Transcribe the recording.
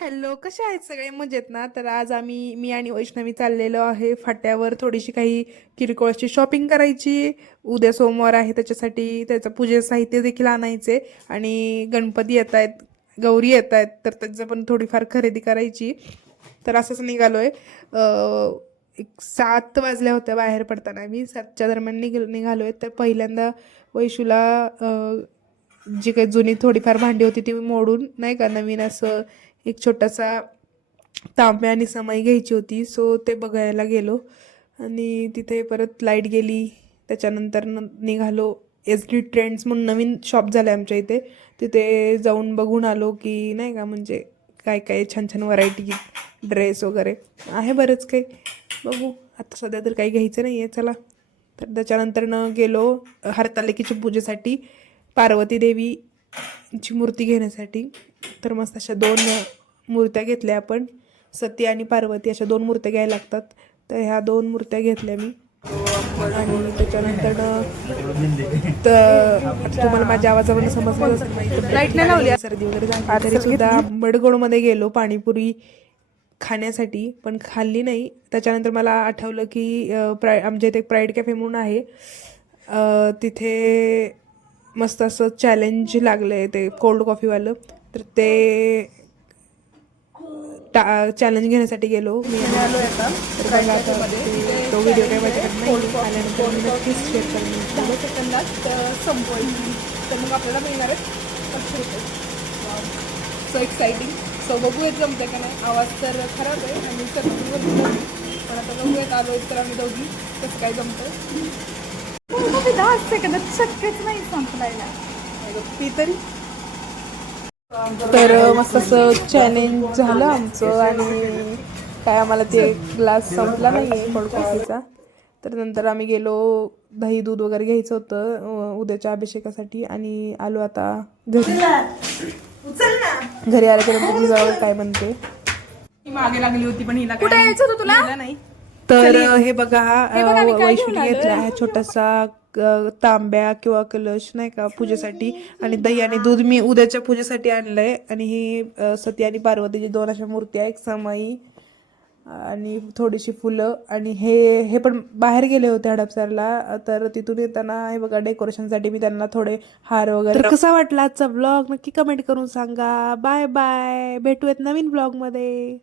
Hello, कसे आहेत सगळे? मजेत ना? तर आज मी आणि वैष्णवी चाललेलो आहे फाट्यावर थोडीशी काही किरकोळ अशी शॉपिंग करायची. उद्या सोमवार आहे, त्याच्यासाठी त्याचं पूजेचं साहित्य देखील आणायचे आणि गणपती येत आहेत, गौरी येत आहेत, तर त्याचं पण थोडीफार खरेदी करायची. तर असंच निघालोय. एक 7 वाजल्या होत्या बाहेर पडताना. मी 7च्या दरम्यान निघालोय. तर पहिल्यांदा वैशूला जी काही जुनी थोडीफार भांडी होती ती मोडून नाही का नवीन असं एक छोटासा तांब्या आणि समई घ्यायची होती. सो ते बघायला गेलो आणि तिथे परत लाईट गेली. त्याच्यानंतर निघालो. एस डी ट्रेंड्स म्हणून नवीन शॉप झालं आहे आमच्या इथे. तिथे जाऊन बघून आलो की नाही का म्हणजे काय काय छान छान व्हरायटी ड्रेस वगैरे आहे बरंच काही. बघू आता सध्या तर काही घ्यायचं नाही आहे. चला तर त्याच्यानंतर गेलो हरतालिकेच्या पूजेसाठी पार्वती देवीची मूर्ती घेण्यासाठी. तर मस्त अशा 2 मूर्त्या घेतल्या आपण. सती आणि पार्वती अशा 2 मूर्त्या घ्यायला लागतात. तर ह्या 2 मूर्त्या घेतल्या मी. आणि त्याच्यानंतर तर आता तुम्हाला माझ्या आवाजावरून समजलं असेल लाईट नाही लावली सर्दी वगैरे झाली तरी सुद्धा बडगोडमध्ये गेलो पाणीपुरी खाण्यासाठी, पण खाल्ली नाही. त्याच्यानंतर मला आठवलं की आमच्या इथे एक प्राईड कॅफे म्हणून आहे. तिथे मस्त असं चॅलेंज लागलं आहे ते कोल्ड कॉफीवालं. तर ते चॅलेंज घेण्यासाठी गेलो मी. आलो आता तर बघा आता तो व्हिडिओ काही माझ्याकडे नाही आल्यानंतर मी नक्कीच शेअर करेन. 10 सेकंदात संपवायची तर मग आपल्याला मिळणार आहे 500 रुपये. So exciting. सो बघूयात जमते का नाही. आवाज तर खराब आहे आणि सर्दी पण आता बघूयात आलो तर आम्ही दोघी कसं काय जमतं. 10 सेकंदात शक्यच नाही संपलायला ती तरी. तर मस्त असं चॅलेंज झालं आमचं आणि काय आम्हाला ते ग्लास संपला नाही आहे कोल्ड कॉफीचा. तर नंतर आम्ही गेलो दही दूध वगैरे घ्यायचं होतं उद्याच्या अभिषेकासाठी आणि आलो आता घरी. घरी आल्याच्यानंतर तुझं काय म्हणते. मागे लागली होती पण हिला कुठे यायचं होतं तुला नाही. तर हे बघा वैशूने घेतला आहे छोटासा तांब्या किंवा कलश नाही का पूजेसाठी. आणि दही आणि दूध मी उद्याच्या पूजेसाठी आणलंय. आणि ही सती आणि पार्वतीची 2 अशा मूर्ती आहे, एक समई आणि थोडीशी फुलं. आणि हे पण बाहेर गेले होते हडपसरला. तर तिथून येताना हे बघा डेकोरेशनसाठी मी त्यांना थोडे हार वगैरे. तर कसा वाटला आजचा ब्लॉग नक्की कमेंट करून सांगा. बाय बाय, भेटूयात नवीन ब्लॉगमध्ये.